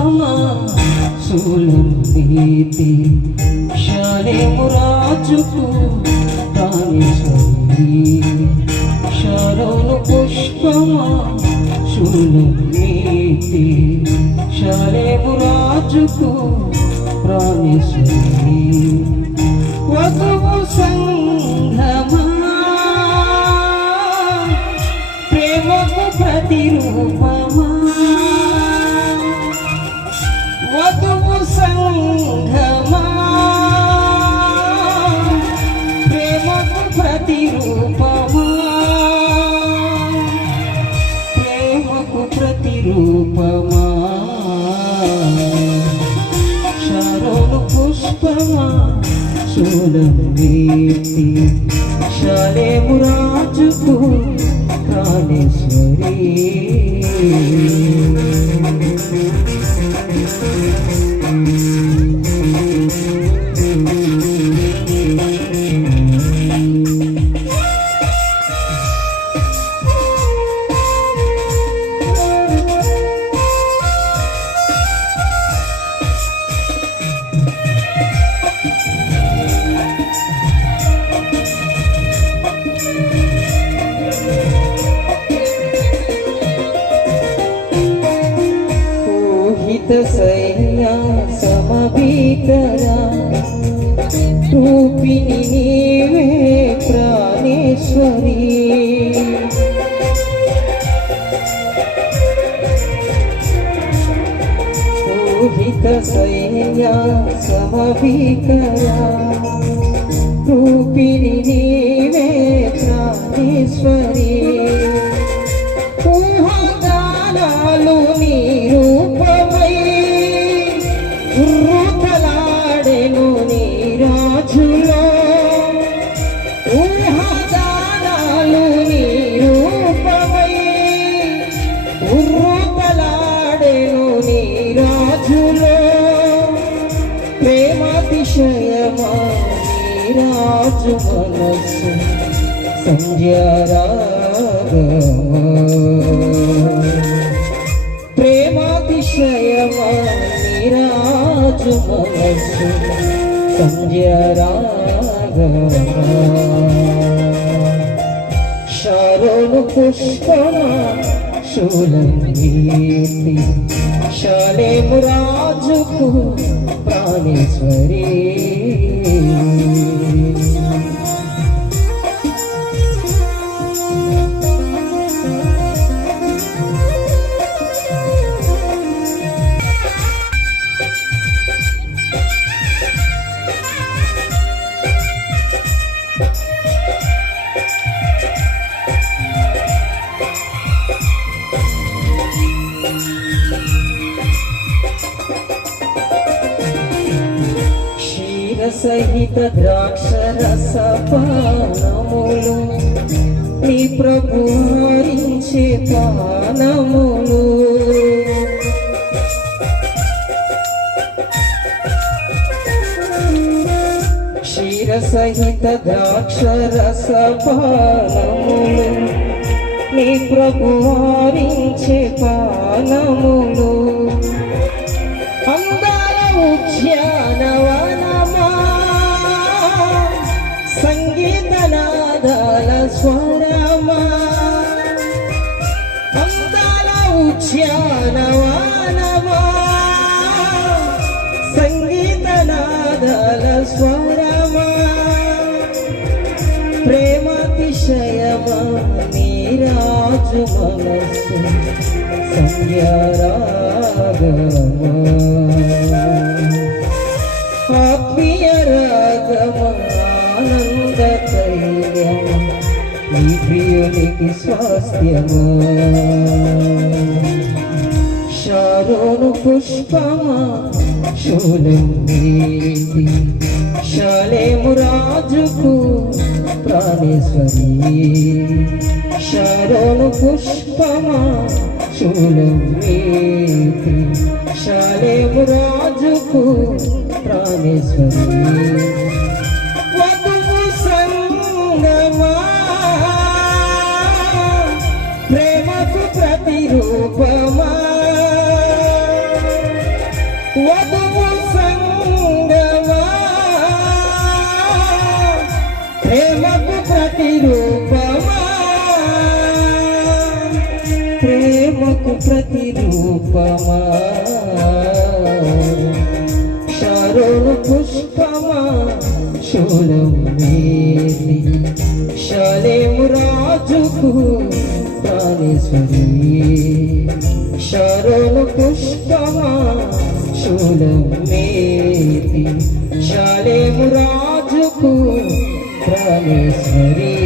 আমার সুলমিতে শালে মোরা চুকু প্রাণে সঙ্গী শরণ পুষ্পমা সুলমিতে শালে মোরা চুকু প্রাণে সঙ্গী কত সংঘমা প্রেমক প্রতিরূপা శూలం వీర్తి శాలేము రాజుకు ప్రాణేశ్వరి ఊహిత రూపిణి నీవే ప్రాణేశ్వరి. ఊహిత సైన్య సమభీకరా రూపిణి నీవే ప్రాణేశ్వరి. ఊహాగానాలు నీ నీ రాజు సంధ్యారాగమా ప్రేమాతిశయమా నీరాజు మనస్సు సంధ్యారాగమా శారోను పుష్పమా శూలం శాలేము రాజుకు ప్రాణేశ్వరీ. క్షీర సహిత ద్రాక్ష రస పానములు నీ ప్రభు హరించే పానములు. క్షీర సహిత ద్రాక్ష రస పానములు నీ ప్రభు హరించే పానములు. అందాల ఉద్యానవా సంగీత నాదాల స్వరమా. అందాల ఉద్యానవనమా సంగీత నాదాల స్వరమా. ప్రేమాతిశయమా నీరాజు మనస్సు సంధ్యారాగమా. ప్రియునికి స్వాస్థ్యము. శారోను పుష్పమా? శూలం శాలేము రాజుకు ప్రాణేశ్వరి. శారోను పుష్పమా? శూలం శాలేము రాజుకు ప్రాణేశ్వరి. ప్రతిరూపమా షారోను పుష్పమా శూలం వేసి శాలేము రాజుకు ప్రాణేశ్వరి షారోను పుష్పమా శూలం వేసి శాలేము రాజుకు ప్రాణేశ్వరి